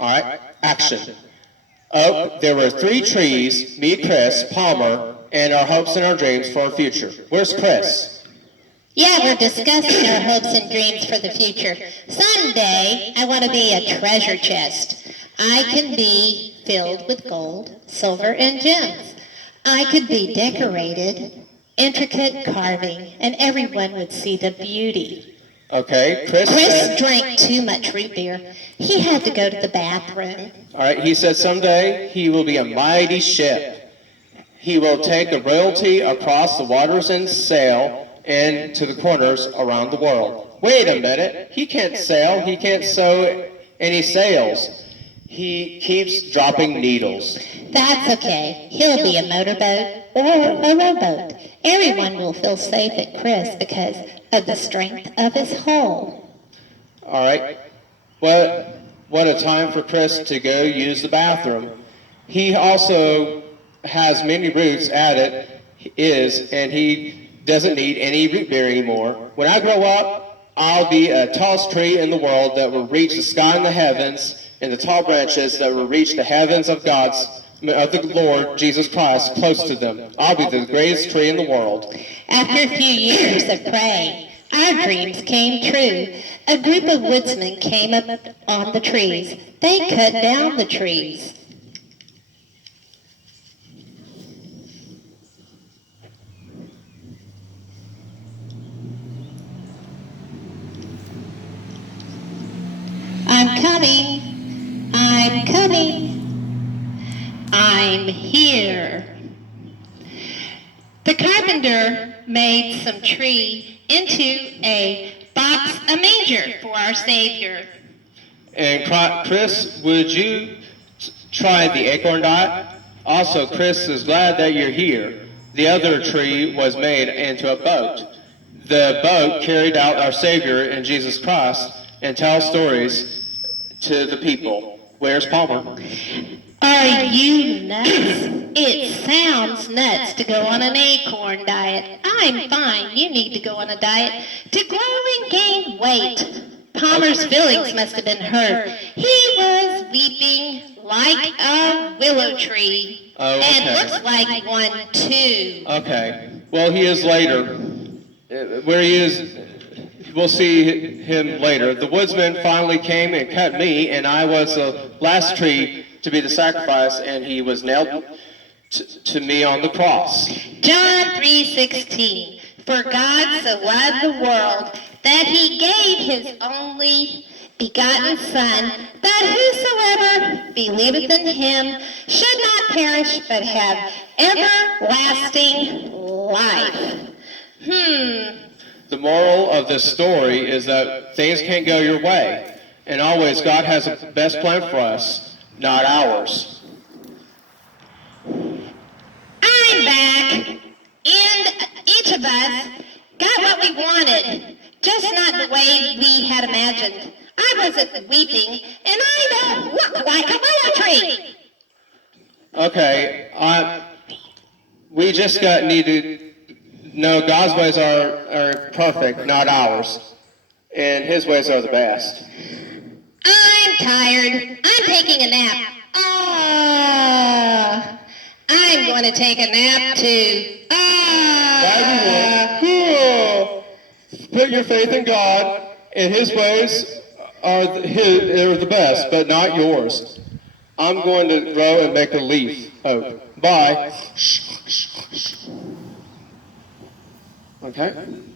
All right, action. Oak, there were 3 trees, me, Chris, Palmer, and our hopes and our dreams for our future. Where's Chris? Yeah, we're discussing our hopes and dreams for the future. Someday, I want to be a treasure chest. I can be filled with gold, silver, and gems. I could be decorated, intricate carving, and everyone would see the beauty. Okay, Chris Drank too much root beer. He had to go to the bathroom. All right, he said someday he will be a mighty ship. He will take a royalty across the waters and sail and to the corners around the world. Wait a minute, he can't sail, he can't sew any sails. He keeps dropping needles. That's okay. He'll be a motorboat or a rowboat. Everyone will feel safe at Chris because of the strength of his hull. All right. What a time for Chris to go use the bathroom. He also has many roots at it, and he doesn't need any root beer anymore. When I grow up, I'll be a tallest tree in the world that will reach the sky and the heavens, and the tall branches that will reach the heavens of the Lord Jesus Christ close to them. I'll be the greatest tree in the world. After a few years of praying, our dreams came true. A group of woodsmen came up on the trees. They cut down the trees. I'm coming. I'm coming. I'm here. The carpenter made some tree into a manger for our Savior. And Chris, would you try the acorn diet? Also, Chris is glad that you're here. The other tree was made into a boat. The boat carried out our Savior and Jesus Christ and tells stories to the people. Where's Palmer? Are you nuts? It sounds nuts to go on an acorn diet. I'm fine. You need to go on a diet to grow and gain weight. Palmer's feelings must have been hurt. He was weeping like a willow tree. Oh, okay. And looks like one too. Okay. Well, he is later. Where he is, we'll see him later. The woodsman finally came and cut me, and I was the last tree to be the sacrifice, and he was nailed to me on the cross. John 3:16. For God so loved the world that he gave his only begotten Son, that whosoever believeth in him should not perish but have everlasting life. The moral of this story is that things can't go your way, and always God has the best plan for us, not ours. I'm back, and each of us got what we wanted, just not the way we had imagined. I wasn't weeping, and I don't look like a willow tree. Okay, we just need to know God's ways are perfect, not ours, and his ways are the best. I'm tired. I'm taking a nap. I'm going to take a nap too. Put your faith in God, and his ways are the best, but not yours. I'm going to grow and make a leaf. Oh, bye. Okay.